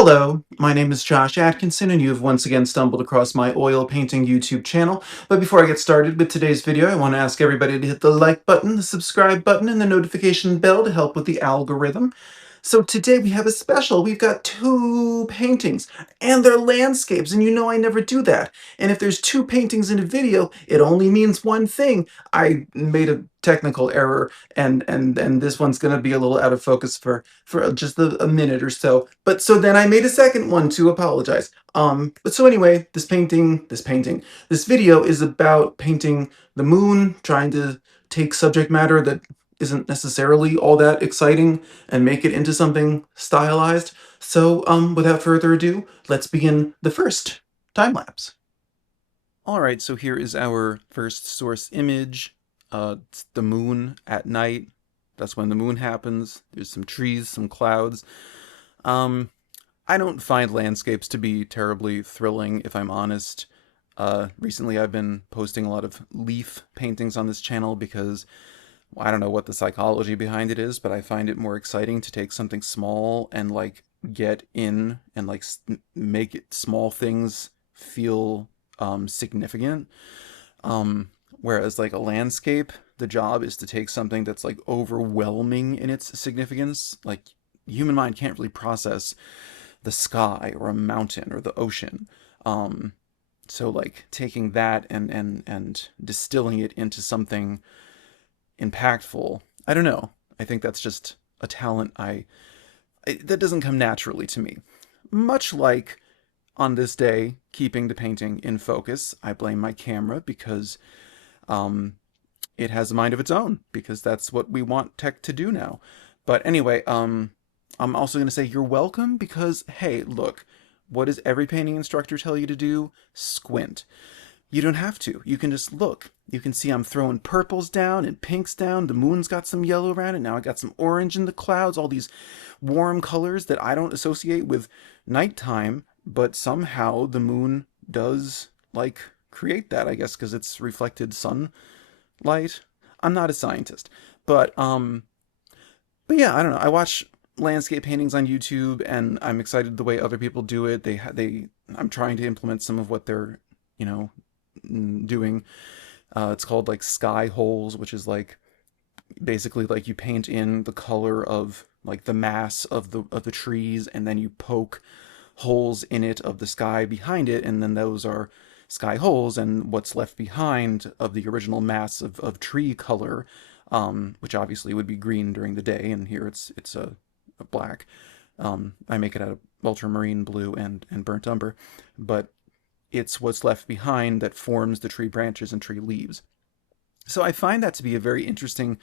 Hello, my name is Josh Atkinson, and you have once again stumbled across my oil painting YouTube channel. But before I get started with today's video, I want to ask everybody to hit the like button, the subscribe button, and the notification bell to help with the algorithm. So today we have a special. We've got two paintings, and they're landscapes, and you know I never do that. And if there's two paintings in a video, it only means one thing. I made a technical error, and this one's going to be a little out of focus for just a minute or so. But so then I made a second one to apologize. But so anyway, this video is about painting the moon, trying to take subject matter that isn't necessarily all that exciting and make it into something stylized. So, without further ado, let's begin the first time lapse. Alright, so here is our first source image. It's the moon at night. That's when the moon happens. There's some trees, some clouds. I don't find landscapes to be terribly thrilling, if I'm honest. Recently I've been posting a lot of leaf paintings on this channel because I don't know what the psychology behind it is, but I find it more exciting to take something small and like get in and like make it small things feel significant. Whereas like a landscape, the job is to take something that's like overwhelming in its significance. Like the human mind can't really process the sky or a mountain or the ocean. So like taking that and distilling it into something impactful, I don't know. I think that's just a talent that doesn't come naturally to me. Much like on this day, keeping the painting in focus, I blame my camera because it has a mind of its own, because that's what we want tech to do now. But anyway, I'm also going to say you're welcome because, hey, look, what does every painting instructor tell you to do? Squint. You don't have to. You can just look. You can see I'm throwing purples down and pinks down. The moon's got some yellow around it. Now I got some orange in the clouds, all these warm colors that I don't associate with nighttime, but somehow the moon does, like, create that, I guess, because it's reflected sunlight. I'm not a scientist, but yeah, I don't know. I watch landscape paintings on YouTube, and I'm excited the way other people do it. I'm trying to implement some of what they're, you know, doing. It's called like sky holes, which is like basically like you paint in the color of like the mass of the trees, and then you poke holes in it of the sky behind it, and then those are sky holes, and what's left behind of the original mass of tree color, which obviously would be green during the day, and here it's a black. I make it out of ultramarine blue and burnt umber, but it's what's left behind that forms the tree branches and tree leaves. So I find that to be a very interesting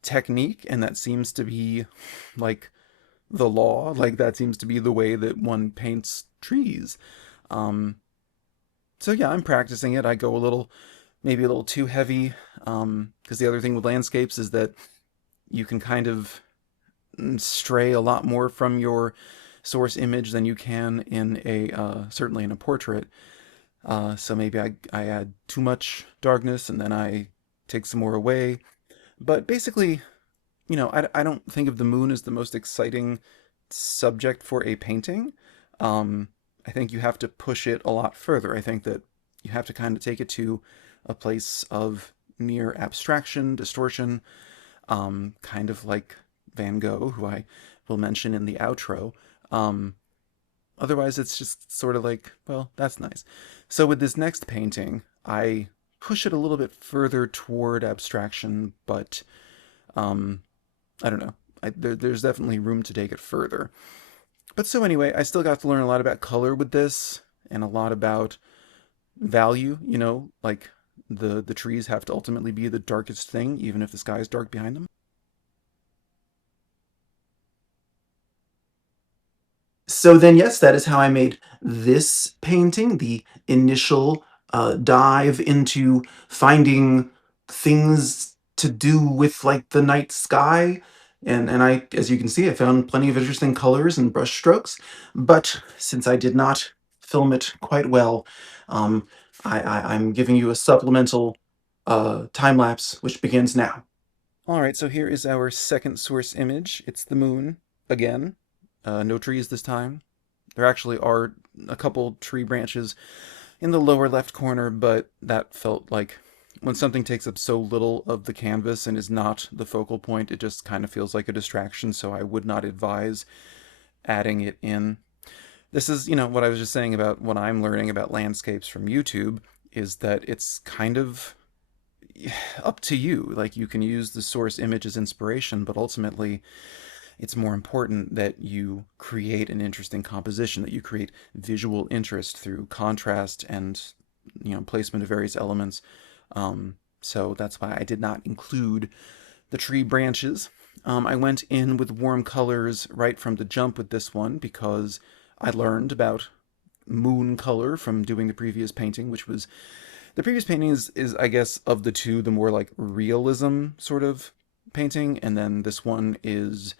technique, and that seems to be like the law. Like that seems to be the way that one paints trees. Um, so yeah, I'm practicing it. I go maybe a little too heavy, because the other thing with landscapes is that you can kind of stray a lot more from your source image than you can in certainly in a portrait. So maybe I add too much darkness and then I take some more away. But basically, I don't think of the moon as the most exciting subject for a painting. I think you have to push it a lot further. I think that you have to kind of take it to a place of near abstraction, distortion, kind of like Van Gogh, who I will mention in the outro. Otherwise, it's just sort of like, well, that's nice. So with this next painting, I push it a little bit further toward abstraction, but I don't know. There's definitely room to take it further. But so anyway, I still got to learn a lot about color with this, and a lot about value, like the trees have to ultimately be the darkest thing, even if the sky is dark behind them. So then, yes, that is how I made this painting, the initial dive into finding things to do with like the night sky. And I, as you can see, I found plenty of interesting colors and brush strokes. But since I did not film it quite well, um, I'm giving you a supplemental time lapse, which begins now. All right, so here is our second source image. It's the moon again. No trees this time. There actually are a couple tree branches in the lower left corner, but that felt like when something takes up so little of the canvas and is not the focal point, it just kind of feels like a distraction, so I would not advise adding it in. This is, what I was just saying about what I'm learning about landscapes from YouTube is that it's kind of up to you. Like, you can use the source image as inspiration, but ultimately it's more important that you create an interesting composition, that you create visual interest through contrast and placement of various elements. So that's why I did not include the tree branches. I went in with warm colors right from the jump with this one because I learned about moon color from doing the previous painting, which was the previous painting is I guess of the two the more like realism sort of painting, and then this one is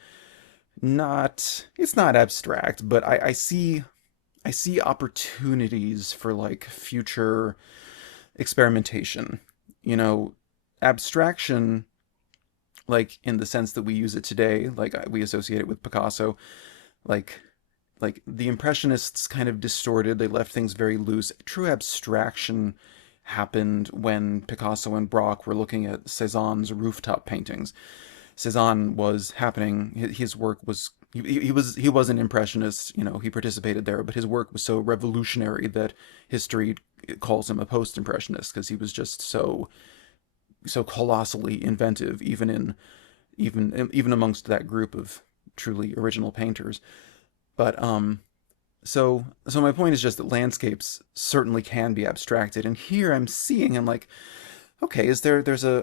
not, it's not abstract, but I see opportunities for like future experimentation. You know, abstraction, like in the sense that we use it today, like we associate it with Picasso, like the Impressionists kind of distorted, they left things very loose. True abstraction happened when Picasso and Braque were looking at Cézanne's rooftop paintings. Cezanne was happening. His work was he was an impressionist. He participated there, but his work was so revolutionary that history calls him a post-impressionist because he was just so colossally inventive, even amongst that group of truly original painters. But so my point is just that landscapes certainly can be abstracted, and here I'm like, okay,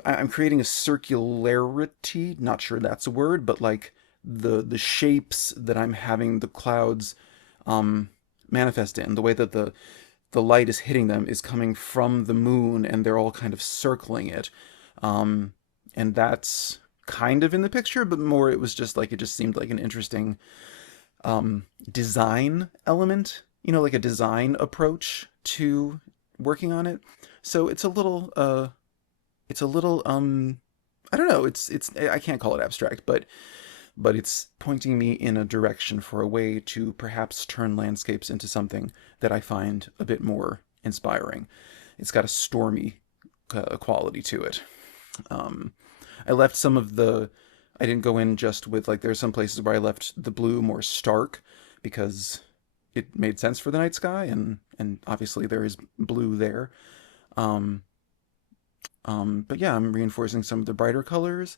I'm creating a circularity, not sure that's a word, but like the shapes that I'm having the clouds um manifest in, the way that the light is hitting them is coming from the moon and they're all kind of circling it. Um and that's kind of in the picture, but more it was just like it just seemed like an interesting design element, like a design approach to working on it. So it's a little I don't know, it's I can't call it abstract, but it's pointing me in a direction for a way to perhaps turn landscapes into something that I find a bit more inspiring. It's got a stormy quality to it. um I left some of the I didn't go in just with, like, there's some places where I left the blue more stark because it made sense for the night sky, and obviously there is blue there. um but yeah, I'm reinforcing some of the brighter colors,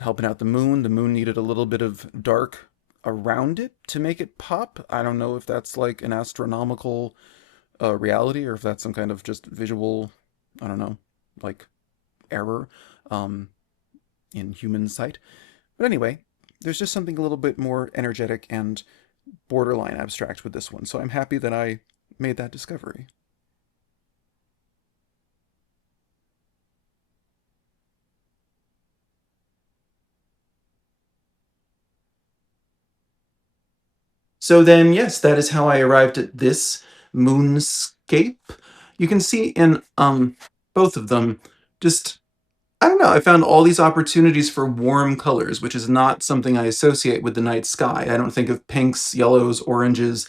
helping out the moon. The moon needed a little bit of dark around it to make it pop. I don't know if that's like an astronomical reality or if that's some kind of just visual, I don't know, like error um, in human sight. But anyway, there's just something a little bit more energetic and borderline abstract with this one. So I'm happy that I made that discovery. So then, yes, that is how I arrived at this moonscape. You can see in both of them, just, I don't know, I found all these opportunities for warm colors, which is not something I associate with the night sky. I don't think of pinks, yellows, oranges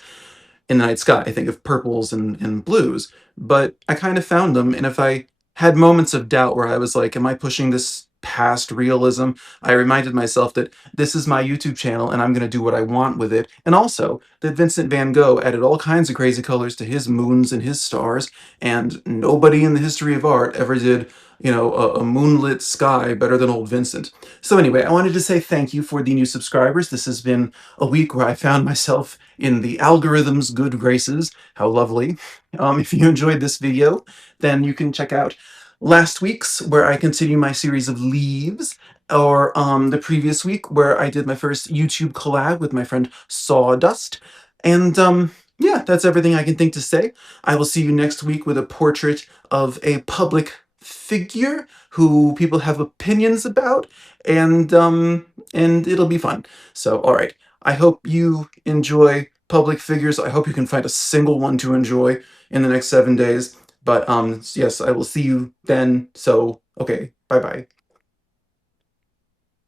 in the night sky. I think of purples and blues, but I kind of found them. And if I had moments of doubt where I was like, am I pushing this past realism? I reminded myself that this is my YouTube channel and I'm going to do what I want with it. And also that Vincent van Gogh added all kinds of crazy colors to his moons and his stars, and nobody in the history of art ever did, a moonlit sky better than old Vincent. So anyway, I wanted to say thank you for the new subscribers. This has been a week where I found myself in the algorithm's good graces. How lovely. If you enjoyed this video, then you can check out last week's, where I continue my series of leaves, or the previous week where I did my first YouTube collab with my friend Sawdust. And yeah, that's everything I can think to say. I will see you next week with a portrait of a public figure who people have opinions about, and it'll be fun. So, all right. I hope you enjoy public figures. I hope you can find a single one to enjoy in the next 7 days. But yes, I will see you then. So, okay, bye-bye.